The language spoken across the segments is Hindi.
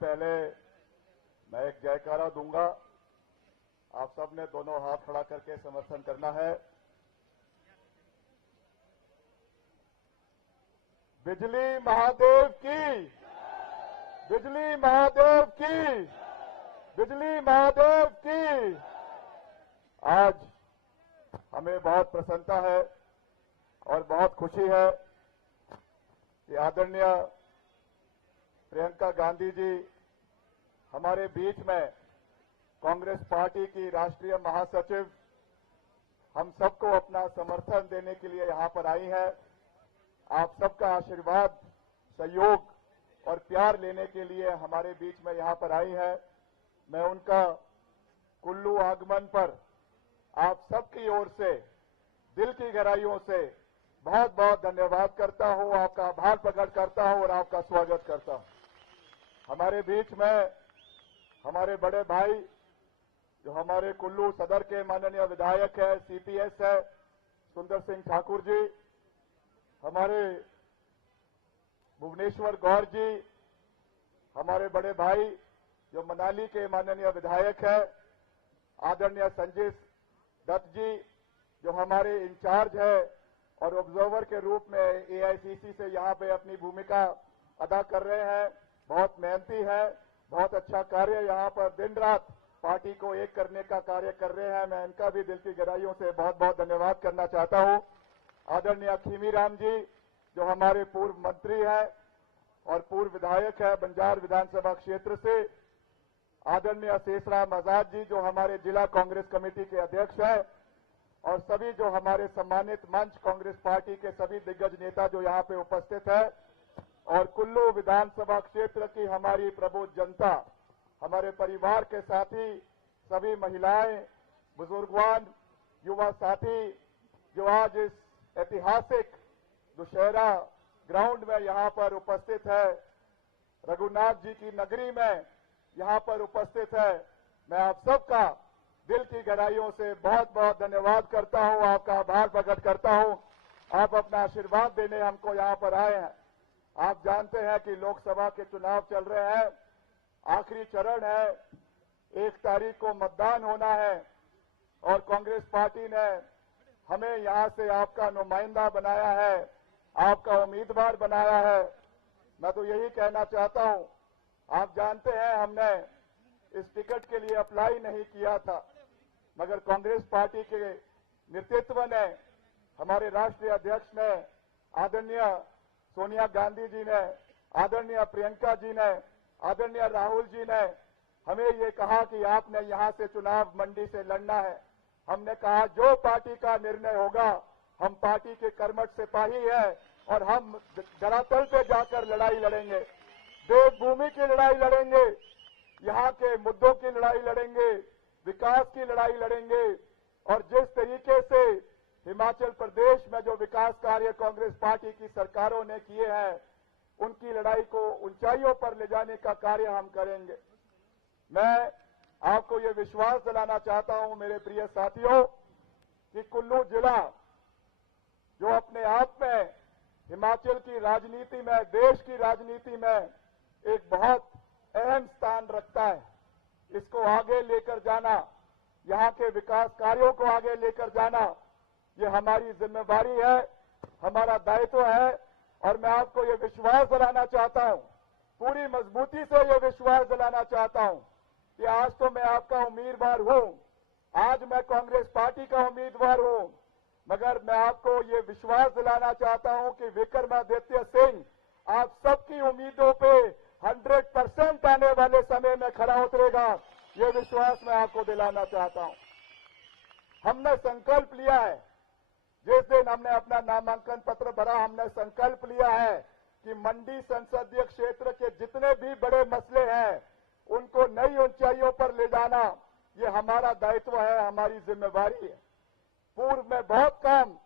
पहले मैं एक जयकारा दूंगा। आप सब ने दोनों हाथ खड़ा करके समर्थन करना है। बिजली महादेव की, बिजली महादेव की, बिजली महादेव की। आज हमें बहुत प्रसन्नता है और बहुत खुशी है कि आदरणीय प्रियंका गांधी जी हमारे बीच में, कांग्रेस पार्टी की राष्ट्रीय महासचिव, हम सबको अपना समर्थन देने के लिए यहां पर आई हैं। आप सबका आशीर्वाद, सहयोग और प्यार लेने के लिए हमारे बीच में यहां पर आई है। मैं उनका कुल्लू आगमन पर आप सबकी ओर से दिल की गहराइयों से बहुत बहुत धन्यवाद करता हूं, आपका आभार प्रकट करता हूं और आपका स्वागत करता हूं। हमारे बीच में हमारे बड़े भाई जो हमारे कुल्लू सदर के माननीय विधायक है, सीपीएस है, सुंदर सिंह ठाकुर जी, हमारे भुवनेश्वर गौर जी, हमारे बड़े भाई जो मनाली के माननीय विधायक है, आदरणीय संजय दत्त जी जो हमारे इंचार्ज है और ऑब्जर्वर के रूप में एआईसीसी से यहां पे अपनी भूमिका अदा कर रहे हैं। बहुत मेहनती है, बहुत अच्छा कार्य यहां पर दिन रात पार्टी को एक करने का कार्य कर रहे हैं। मैं इनका भी दिल की गहराइयों से बहुत बहुत धन्यवाद करना चाहता हूं। आदरणीय खीमीराम जी जो हमारे पूर्व मंत्री हैं और पूर्व विधायक है बंजार विधानसभा क्षेत्र से, आदरणीय शेषराम आजाद जी जो हमारे जिला कांग्रेस कमेटी के अध्यक्ष हैं, और सभी जो हमारे सम्मानित मंच कांग्रेस पार्टी के सभी दिग्गज नेता जो यहां पे उपस्थित है, और कुल्लू विधानसभा क्षेत्र की हमारी प्रबुद्ध जनता, हमारे परिवार के साथी, सभी महिलाएं, बुजुर्गवान, युवा साथी जो आज इस ऐतिहासिक दुशहरा ग्राउंड में यहां पर उपस्थित है, रघुनाथ जी की नगरी में यहां पर उपस्थित है, मैं आप सबका दिल की गहराइयों से बहुत बहुत धन्यवाद करता हूं, आपका आभार प्रकट करता हूं। आप अपना आशीर्वाद देने हमको यहां पर आए हैं। आप जानते हैं कि लोकसभा के चुनाव चल रहे हैं, आखिरी चरण है, 1 तारीख को मतदान होना है और कांग्रेस पार्टी ने हमें यहां से आपका नुमाइंदा बनाया है, आपका उम्मीदवार बनाया है। मैं तो यही कहना चाहता हूं, आप जानते हैं हमने इस टिकट के लिए अप्लाई नहीं किया था, मगर कांग्रेस पार्टी के नेतृत्व ने, हमारे राष्ट्रीय अध्यक्ष ने, आदरणीय सोनिया गांधी जी ने, आदरणीय प्रियंका जी ने, आदरणीय राहुल जी ने हमें ये कहा कि आपने यहां से चुनाव मंडी से लड़ना है। हमने कहा जो पार्टी का निर्णय होगा, हम पार्टी के कर्मठ सिपाही हैं और हम धरातल पे जाकर लड़ाई लड़ेंगे, देवभूमि की लड़ाई लड़ेंगे, यहां के मुद्दों की लड़ाई लड़ेंगे, विकास की लड़ाई लड़ेंगे। और जिस तरीके से हिमाचल प्रदेश में जो विकास कार्य कांग्रेस पार्टी की सरकारों ने किए हैं, उनकी लड़ाई को ऊंचाइयों पर ले जाने का कार्य हम करेंगे। मैं आपको ये विश्वास दिलाना चाहता हूं मेरे प्रिय साथियों कि कुल्लू जिला जो अपने आप में हिमाचल की राजनीति में, देश की राजनीति में एक बहुत अहम स्थान रखता है, इसको आगे लेकर जाना, यहां के विकास कार्यों को आगे लेकर जाना, ये हमारी जिम्मेवारी है, हमारा दायित्व है। और मैं आपको ये विश्वास दिलाना चाहता हूं, पूरी मजबूती से ये विश्वास दिलाना चाहता हूं कि आज तो मैं आपका उम्मीदवार हूं, आज मैं कांग्रेस पार्टी का उम्मीदवार हूं, मगर मैं आपको ये विश्वास दिलाना चाहता हूं कि विक्रमादित्य सिंह आप सबकी उम्मीदों पे 100% आने वाले समय में खरा उतरेगा, ये विश्वास मैं आपको दिलाना चाहता हूं। हमने संकल्प लिया है, जिस दिन हमने अपना नामांकन पत्र भरा, हमने संकल्प लिया है कि मंडी संसदीय क्षेत्र के जितने भी बड़े मसले हैं उनको नई ऊंचाइयों पर ले जाना, ये हमारा दायित्व है, हमारी जिम्मेवारी है। पूर्व में बहुत काम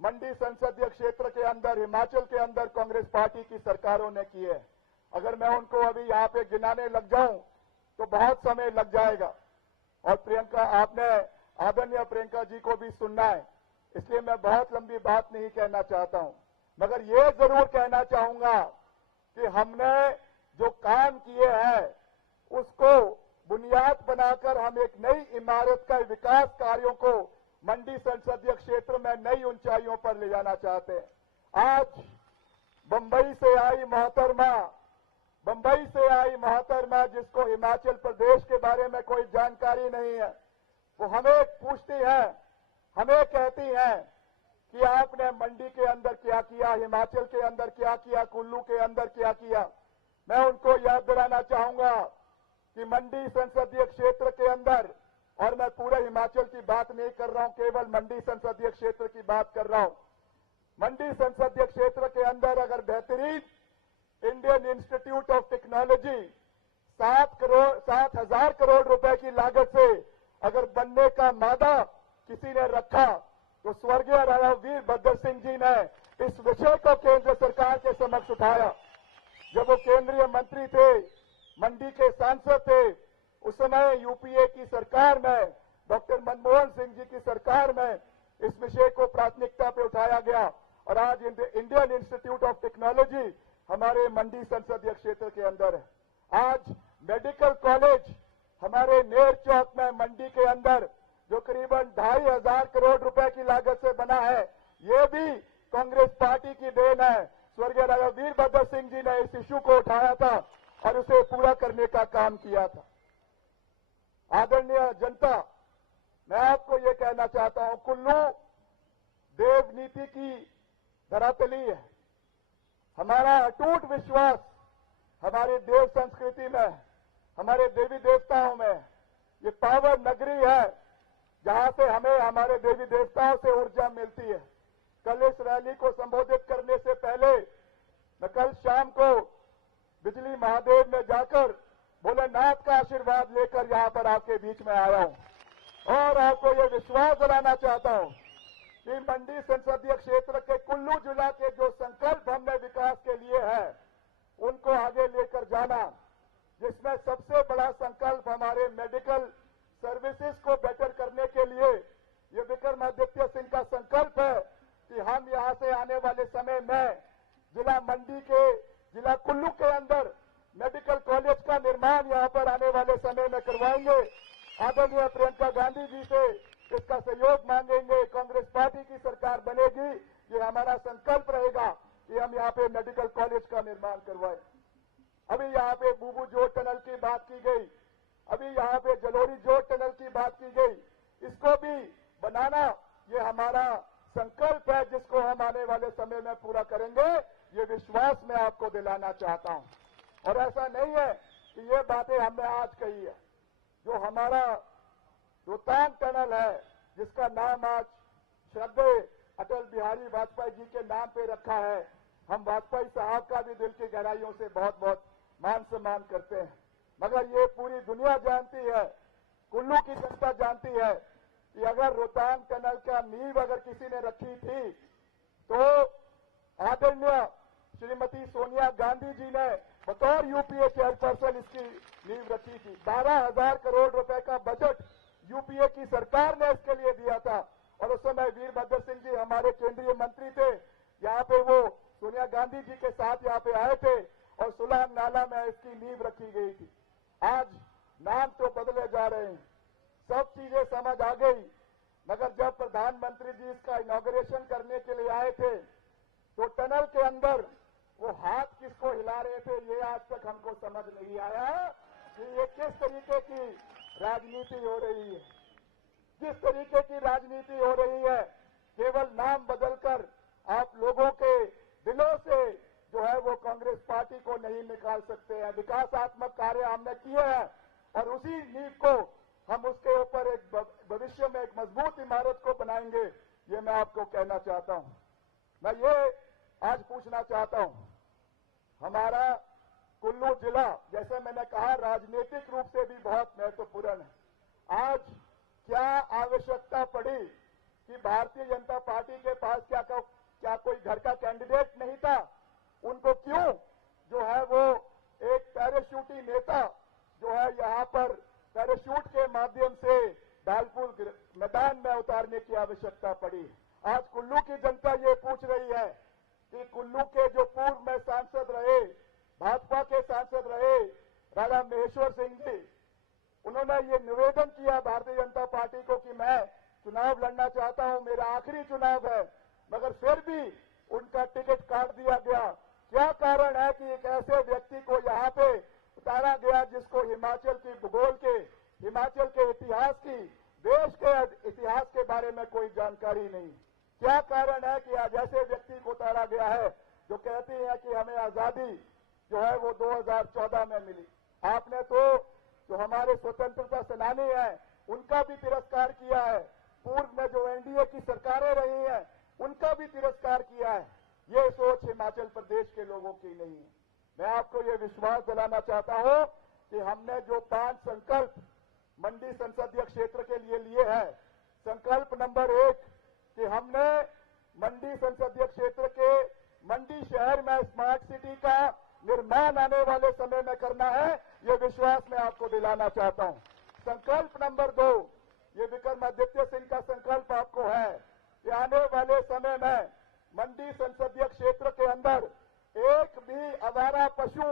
मंडी संसदीय क्षेत्र के अंदर, हिमाचल के अंदर कांग्रेस पार्टी की सरकारों ने किए हैं। अगर मैं उनको अभी यहां पे गिनाने लग जाऊं तो बहुत समय लग जाएगा। और प्रियंका, आपने आदरणीय प्रियंका जी को भी सुनना है, इसलिए मैं बहुत लंबी बात नहीं कहना चाहता हूं, मगर ये जरूर कहना चाहूंगा कि हमने जो काम किए हैं उसको बुनियाद बनाकर हम एक नई इमारत का विकास कार्यों को मंडी संसदीय क्षेत्र में नई ऊंचाइयों पर ले जाना चाहते हैं। आज बंबई से आई मोहतरमा जिसको हिमाचल प्रदेश के बारे में कोई जानकारी नहीं है, वो हमें पूछती है, हमें कहती है कि आपने मंडी के अंदर क्या किया, हिमाचल के अंदर क्या किया, कुल्लू के अंदर क्या किया। मैं उनको याद दिलाना चाहूंगा कि मंडी संसदीय क्षेत्र के अंदर, और मैं पूरे हिमाचल की बात नहीं कर रहा हूं, केवल मंडी संसदीय क्षेत्र की बात कर रहा हूं। मंडी संसदीय क्षेत्र के अंदर अगर बेहतरीन Indian institute of technology 7,000 crore रुपए की लागत से अगर बनने का मादा किसी ने रखा, तो स्वर्गीय राणा वीरभद्र सिंह जी ने इस विषय को केंद्र सरकार के समक्ष उठाया। जब वो केंद्रीय मंत्री थे, मंडी के सांसद थे, उस समय यूपीए की सरकार में, डॉक्टर मनमोहन सिंह जी की सरकार में इस विषय को प्राथमिकता पे उठाया गया और आज इंडियन इंस्टीट्यूट ऑफ टेक्नोलॉजी हमारे मंडी संसदीय क्षेत्र के अंदर है। आज मेडिकल कॉलेज हमारे नेर चौक में मंडी के अंदर जो करीबन 2,500 करोड़ रुपए की लागत से बना है, ये भी कांग्रेस पार्टी की देन है। स्वर्गीय राणा वीरभद्र सिंह जी ने इस इश्यू को उठाया था और उसे पूरा करने का काम किया था। आदरणीय जनता, मैं आपको ये कहना चाहता हूं, कुल्लू देव नीति की धरातली है। हमारा अटूट विश्वास हमारी देव संस्कृति में, हमारे देवी देवताओं में, ये पावन नगरी है जहां से हमें हमारे देवी देवताओं से ऊर्जा मिलती है। कल इस रैली को संबोधित करने से पहले मैं कल शाम को बिजली महादेव में जाकर भोलेनाथ का आशीर्वाद लेकर यहां पर आपके बीच में आया हूं और आपको ये विश्वास दिलाना चाहता हूं कि मंडी संसदीय क्षेत्र के कुल्लू जिला के जो संकल्प हमने विकास के लिए है, उनको आगे लेकर जाना, जिसमें सबसे बड़ा संकल्प हमारे मेडिकल सर्विसेज को बेटर करने के लिए ये विक्रमादित्य सिंह का संकल्प है कि हम यहां से आने वाले समय में जिला मंडी के, जिला कुल्लू के अंदर मेडिकल कॉलेज का निर्माण यहां पर आने वाले समय में करवाएंगे। आदरणीय प्रियंका गांधी जी से इसका सहयोग मांगेंगे। कांग्रेस पार्टी की सरकार बनेगी, ये हमारा संकल्प रहेगा कि हम यहाँ पे मेडिकल कॉलेज का निर्माण करवाएं। अभी यहाँ पे बूबू जोड़ टनल की बात की गई, अभी यहाँ पे जलोरी जोड़ टनल की बात की गई, इसको भी बनाना ये हमारा संकल्प है, जिसको हम आने वाले समय में पूरा करेंगे। ये विश्वास मैं आपको दिलाना चाहता हूं। और ऐसा नहीं है कि ये बातें हमने आज कही है। जो हमारा रोहतांग टनल है, जिसका नाम आज श्रद्धेय अटल बिहारी वाजपेयी जी के नाम पे रखा है, हम वाजपेयी साहब का भी दिल की गहराइयों से बहुत बहुत मान सम्मान करते हैं। मगर ये पूरी दुनिया जानती है, कुल्लू की जनता जानती है कि अगर रोहतांग टनल का नींव अगर किसी ने रखी थी, तो आदरणीय श्रीमती सोनिया गांधी जी ने बतौर यूपीए चेयरपर्सन इसकी नींव रखी थी। 12,000 करोड़ रुपए का बजट यूपीए की सरकार ने इसके लिए दिया था और उस समय वीरभद्र सिंह जी हमारे केंद्रीय मंत्री थे। यहाँ पे वो सोनिया गांधी जी के साथ यहाँ पे आए थे और सुलाम नाला में इसकी नींव रखी गई थी। आज नाम तो बदले जा रहे हैं, सब चीजें समझ आ गई, मगर जब प्रधानमंत्री जी इसका इनॉग्रेशन करने के लिए आए थे, तो टनल के अंदर वो हाथ किसको हिला रहे थे, ये आज तक हमको समझ नहीं आया कि ये किस तरीके की राजनीति हो रही है। जिस तरीके की राजनीति हो रही है, केवल नाम बदलकर आप लोगों के दिलों से जो है वो कांग्रेस पार्टी को नहीं निकाल सकते हैं। विकासात्मक कार्य हमने किए हैं और उसी नींव को हम उसके ऊपर एक भविष्य में एक मजबूत इमारत को बनाएंगे, ये मैं आपको कहना चाहता हूं। मैं ये आज पूछना चाहता हूं, हमारा कुल्लू जिला, जैसे मैंने कहा, राजनीतिक रूप से भी बहुत महत्वपूर्ण है। आज क्या आवश्यकता पड़ी कि भारतीय जनता पार्टी के पास क्या कोई घर का कैंडिडेट नहीं था? उनको क्यों जो है वो एक पैराशूटी नेता जो है यहाँ पर पैराशूट के माध्यम से ढालपुर मैदान में उतारने की आवश्यकता पड़ी? आज कुल्लू की जनता ये पूछ रही है कि कुल्लू के जो पूर्व में सांसद रहे भाजपा के सांसद रहे राणा महेश्वर सिंह जी, उन्होंने ये निवेदन किया भारतीय जनता पार्टी को कि मैं चुनाव लड़ना चाहता हूं, मेरा आखिरी चुनाव है, मगर फिर भी उनका टिकट काट दिया गया। क्या कारण है कि एक ऐसे व्यक्ति को यहां पे उतारा गया जिसको हिमाचल की भूगोल के, हिमाचल के इतिहास की, देश के इतिहास के बारे में कोई जानकारी नहीं? क्या कारण है कि आज ऐसे व्यक्ति को उतारा गया है जो कहती है कि हमें आजादी जो है वो 2014 में मिली? आपने तो जो हमारे स्वतंत्रता सेनानी हैं उनका भी तिरस्कार किया है, पूर्व में जो एनडीए की सरकारें रही हैं उनका भी तिरस्कार किया है। ये सोच हिमाचल प्रदेश के लोगों की नहीं है। मैं आपको ये विश्वास दिलाना चाहता हूं कि हमने जो 5 संकल्प मंडी संसदीय क्षेत्र के लिए हैं, संकल्प नंबर 1 कि हमने मंडी संसदीय क्षेत्र के मंडी शहर में स्मार्ट सिटी का निर्माण आने वाले समय में करना है, ये विश्वास मैं आपको दिलाना चाहता हूं। संकल्प नंबर 2, ये विक्रमादित्य सिंह का संकल्प आपको है कि आने वाले समय में मंडी संसदीय क्षेत्र के अंदर एक भी आवारा पशु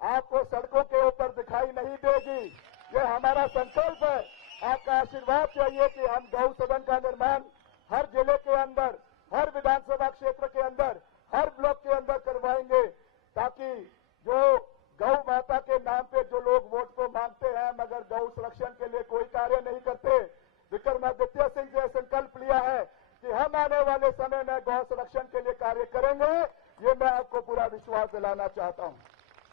आपको सड़कों के ऊपर दिखाई नहीं देगी। ये हमारा संकल्प है। आपका आशीर्वाद चाहिए कि हम गौ सदन का निर्माण हर जिले के अंदर, हर विधानसभा क्षेत्र के अंदर, हर ब्लॉक के अंदर करवाएंगे, ताकि जो गौ माता के नाम पे जो लोग वोट को मांगते हैं मगर गौ संरक्षण के लिए कोई कार्य नहीं करते, विक्रमादित्य सिंह ने संकल्प लिया है कि हम आने वाले समय में गौ संरक्षण के लिए कार्य करेंगे। ये मैं आपको पूरा विश्वास दिलाना चाहता हूं।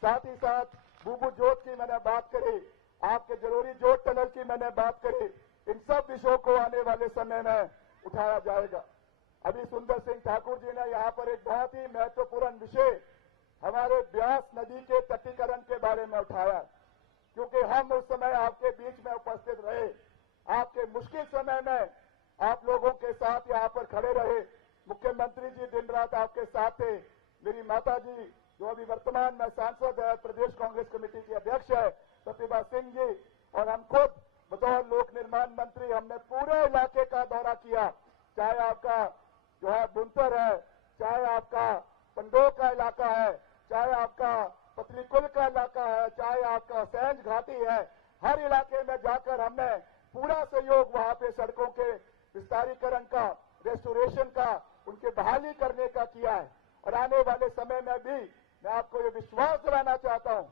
साथ ही साथ बुबू जोत की मैंने बात करी, आपके जरूरी जोत टनल की मैंने बात करी, इन सब विषयों को आने वाले समय में उठाया जाएगा। अभी सुंदर सिंह ठाकुर जी ने यहाँ पर एक बहुत ही महत्वपूर्ण विषय हमारे ब्यास नदी के तटीकरण के बारे में उठाया, क्योंकि हम उस समय आपके बीच में उपस्थित रहे, आपके मुश्किल समय में आप लोगों के साथ यहाँ पर खड़े रहे। मुख्यमंत्री जी दिन रात आपके साथ थे। मेरी माता जी जो अभी वर्तमान में सांसद है, प्रदेश कांग्रेस कमेटी की अध्यक्ष है, प्रतिभा सिंह जी, और हम खुद बतौर लोक निर्माण मंत्री हमने पूरे इलाके का दौरा किया, चाहे आपका जो है बुनतर है, चाहे आपका पंडोह का इलाका है, चाहे आपका पतलीकुल का इलाका है, चाहे आपका सैंज घाटी है, हर इलाके में जाकर हमने पूरा सहयोग वहां पे सड़कों के विस्तारीकरण का, रेस्टोरेशन का, उनके बहाली करने का किया है। और आने वाले समय में भी मैं आपको ये विश्वास दिलाना चाहता हूं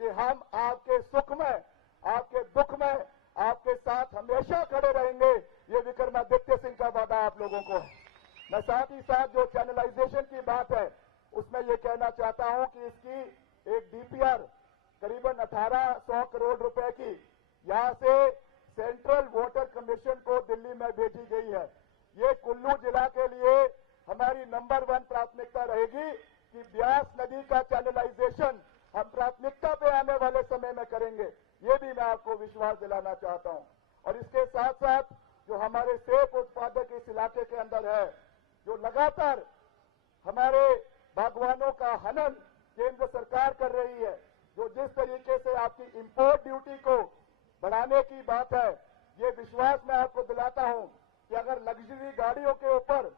कि हम आपके सुख में, आपके दुख में आपके साथ हमेशा खड़े रहेंगे। ये विक्रमादित्य सिंह का वादा आप लोगों को है। मैं साथ ही साथ जो चैनलाइजेशन की बात है उसमें ये कहना चाहता हूं कि इसकी एक डीपीआर करीबन 1800 करोड़ रुपए की यहां से सेंट्रल वाटर कमीशन को दिल्ली में भेजी गई है। ये कुल्लू जिला के लिए हमारी नंबर 1 प्राथमिकता रहेगी कि ब्यास नदी का चैनलाइजेशन हम प्राथमिकता पे आने वाले समय में करेंगे। ये भी मैं आपको विश्वास दिलाना चाहता हूं। और इसके साथ साथ जो हमारे सेब उत्पादक इस इलाके के अंदर है, जो लगातार हमारे बागवानों का हनन केंद्र सरकार कर रही है, जो जिस तरीके से आपकी इंपोर्ट ड्यूटी को बढ़ाने की बात है, ये विश्वास मैं आपको दिलाता हूं कि अगर लग्जरी गाड़ियों के ऊपर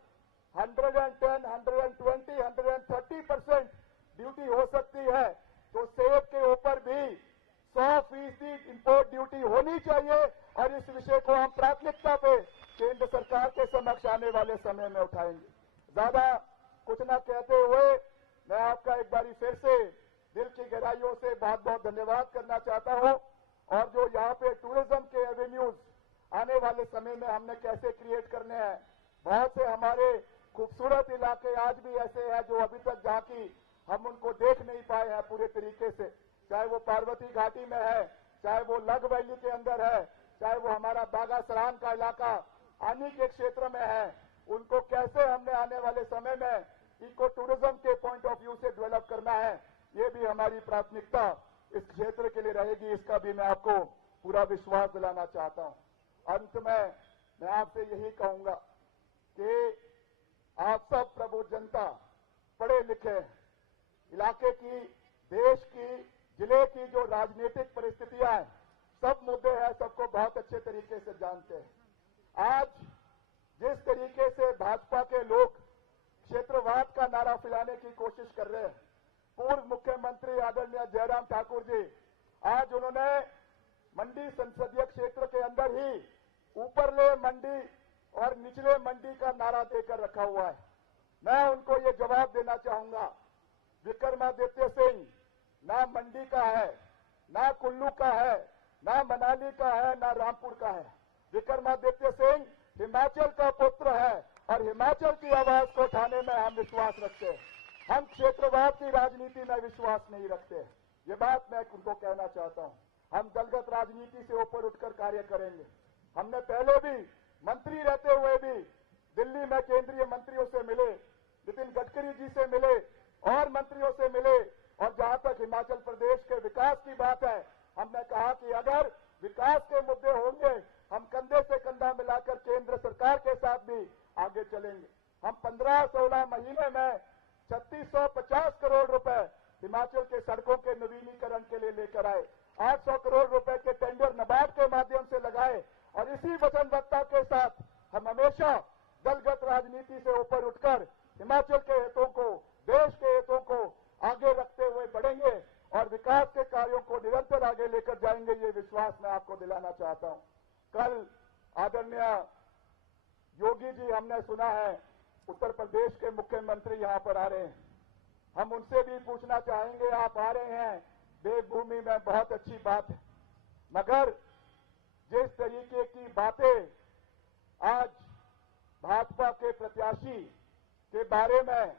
110, 120, 130% ड्यूटी हो सकती है, तो सेब के ऊपर भी 100% इंपोर्ट ड्यूटी होनी चाहिए। और इस विषय को हम प्राथमिकता पे केंद्र सरकार के समक्ष आने वाले समय में उठाएंगे। ज्यादा कुछ न कहते हुए मैं आपका एक बारी फिर से दिल की गहराइयों से बहुत बहुत धन्यवाद करना चाहता हूं। और जो यहाँ पे टूरिज्म के एवेन्यूज आने वाले समय में हमने कैसे क्रिएट करने हैं, बहुत से हमारे खूबसूरत इलाके आज भी ऐसे हैं जो अभी तक जहाँ की हम उनको देख नहीं पाए हैं पूरे तरीके से, चाहे वो पार्वती घाटी में है, चाहे वो लग वैली के अंदर है, चाहे वो हमारा बागा सरान का इलाका आनी के क्षेत्र में है, उनको कैसे हमने आने वाले समय में इको टूरिज्म के पॉइंट ऑफ व्यू से डेवलप करना है, ये भी हमारी प्राथमिकता इस क्षेत्र के लिए रहेगी। इसका भी मैं आपको पूरा विश्वास दिलाना चाहता हूं। अंत में मैं आपसे यही कहूंगा कि आप सब प्रबुद्ध जनता, पढ़े लिखे, इलाके की, देश की, जिले की जो राजनीतिक परिस्थितियां हैं, सब मुद्दे हैं, सबको बहुत अच्छे तरीके से जानते हैं। आज जिस तरीके से भाजपा के लोग क्षेत्रवाद का नारा फैलाने की कोशिश कर रहे हैं, पूर्व मुख्यमंत्री आदरणीय जयराम ठाकुर जी, आज उन्होंने मंडी संसदीय क्षेत्र के अंदर ही ऊपरले मंडी और निचले मंडी का नारा देकर रखा हुआ है। मैं उनको ये जवाब देना चाहूंगा, विक्रमादित्य सिंह ना मंडी का है, ना कुल्लू का है, ना मनाली का है, ना रामपुर का है। विक्रमादित्य सिंह हिमाचल का पुत्र है और हिमाचल की आवाज को उठाने में हम विश्वास रखते हैं। हम क्षेत्रवाद की राजनीति में विश्वास नहीं रखते। ये बात मैं उनको कहना चाहता हूं। हम दलगत राजनीति से ऊपर उठकर कार्य करेंगे। हमने पहले भी मंत्री रहते हुए भी दिल्ली में केंद्रीय मंत्रियों से मिले, नितिन गडकरी जी से मिले और मंत्रियों से मिले, और जहां तक हिमाचल प्रदेश के विकास की बात है, हमने कहा कि अगर विकास के मुद्दे होंगे हम कंधे से कंधा मिलाकर केंद्र सरकार के साथ भी आगे चलेंगे। हम 15-16 महीने में 3650 करोड़ रुपए हिमाचल के सड़कों के नवीनीकरण के लिए लेकर आए, 800 करोड़ रुपए के टेंडर नाबार्ड के माध्यम से लगाए, और इसी वचनबद्धता के साथ हम हमेशा दलगत राजनीति से ऊपर उठकर हिमाचल के हितों को, देश के हितों को आगे रखते हुए बढ़ेंगे और विकास के कार्यों को निरंतर आगे लेकर जाएंगे। ये विश्वास मैं आपको दिलाना चाहता हूं। कल आदरणीय योगी जी, हमने सुना है उत्तर प्रदेश के मुख्यमंत्री यहां पर आ रहे हैं। हम उनसे भी पूछना चाहेंगे, आप आ रहे हैं देवभूमि में, बहुत अच्छी बात है, मगर जिस तरीके की बातें आज भाजपा के प्रत्याशी के बारे में,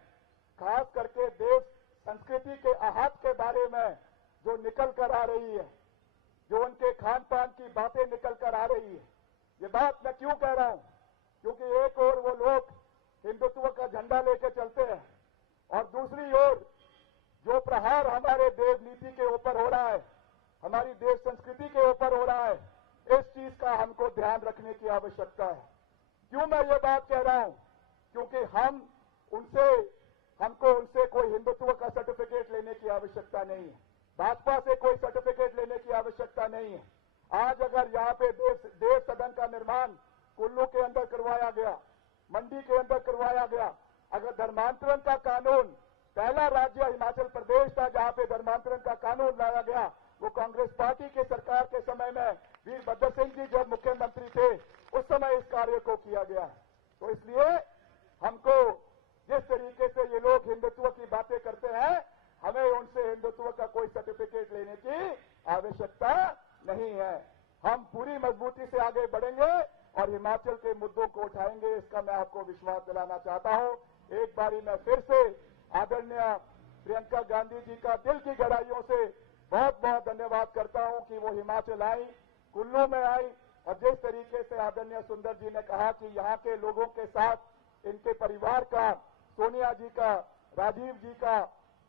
खास करके देश संस्कृति के आहत के बारे में जो निकल कर आ रही है, जो उनके खान पान की बातें निकल कर आ रही है, ये बात मैं क्यों कह रहा हूं? क्योंकि एक ओर वो लोग हिंदुत्व का झंडा लेकर चलते हैं और दूसरी ओर जो प्रहार हमारे देव नीति के ऊपर हो रहा है, हमारी देश संस्कृति के ऊपर हो रहा है, इस चीज का हमको ध्यान रखने की आवश्यकता है। क्यों मैं ये बात कह रहा हूं? क्योंकि हमको उनसे कोई हिंदुत्व का सर्टिफिकेट लेने की आवश्यकता नहीं है, भाजपा से कोई सर्टिफिकेट लेने की आवश्यकता नहीं है। आज अगर यहाँ पे देव सदन का निर्माण कुल्लू के अंदर करवाया गया, मंडी के अंदर करवाया गया, अगर धर्मांतरण का कानून, पहला राज्य हिमाचल प्रदेश था जहां पे धर्मांतरण का कानून लाया गया, वो कांग्रेस पार्टी के सरकार के समय में वीरभद्र सिंह जी जब मुख्यमंत्री थे उस समय इस कार्य को किया गया। तो इसलिए हमको जिस तरीके से ये लोग हिंदुत्व की बातें करते हैं, हमें उनसे हिंदुत्व का कोई सर्टिफिकेट लेने की आवश्यकता नहीं है। हम पूरी मजबूती से आगे बढ़ेंगे और हिमाचल के मुद्दों को उठाएंगे, इसका मैं आपको विश्वास दिलाना चाहता हूं। एक बारी मैं फिर से आदरणीय प्रियंका गांधी जी का दिल की गहराइयों से बहुत बहुत धन्यवाद करता हूं कि वो हिमाचल आई, कुल्लू में आई, और जिस तरीके से आदरणीय सुंदर जी ने कहा कि यहाँ के लोगों के साथ, इनके परिवार का, सोनिया जी का, राजीव जी का,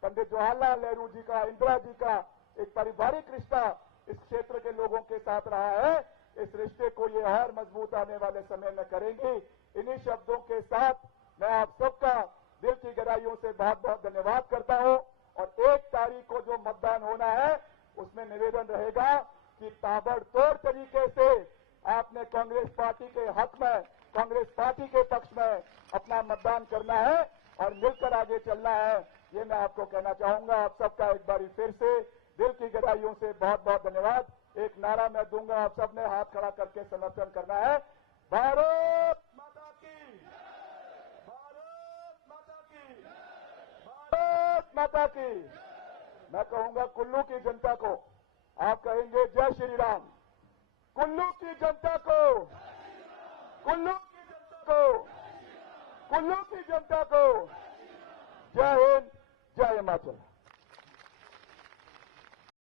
पंडित जवाहरलाल नेहरू जी का, इंदिरा जी का एक पारिवारिक रिश्ता इस क्षेत्र के लोगों के साथ रहा है, इस रिश्ते को ये और मजबूत आने वाले समय में करेंगी। इन्हीं शब्दों के साथ मैं आप सबका दिल की गहराइयों से बहुत बहुत धन्यवाद करता हूं। और 1 तारीख को जो मतदान होना है उसमें निवेदन रहेगा कि ताबड़तोड़ तरीके से आपने कांग्रेस पार्टी के हक में, कांग्रेस पार्टी के पक्ष में अपना मतदान करना है और मिलकर आगे चलना है। ये मैं आपको कहना चाहूंगा। आप सबका एक बारी फिर से दिल की गहराइयों से बहुत बहुत धन्यवाद। एक नारा मैं दूंगा, आप सबने हाथ खड़ा करके समर्थन करना है। भारत माता की, भारत माता की, भारत माता की। मैं कहूंगा कुल्लू की जनता को, आप कहेंगे जय श्री राम। कुल्लू की जनता को, कुल्लू की जनता को, कुल्लू की जनता को जय हिंद, जय हिमाचल।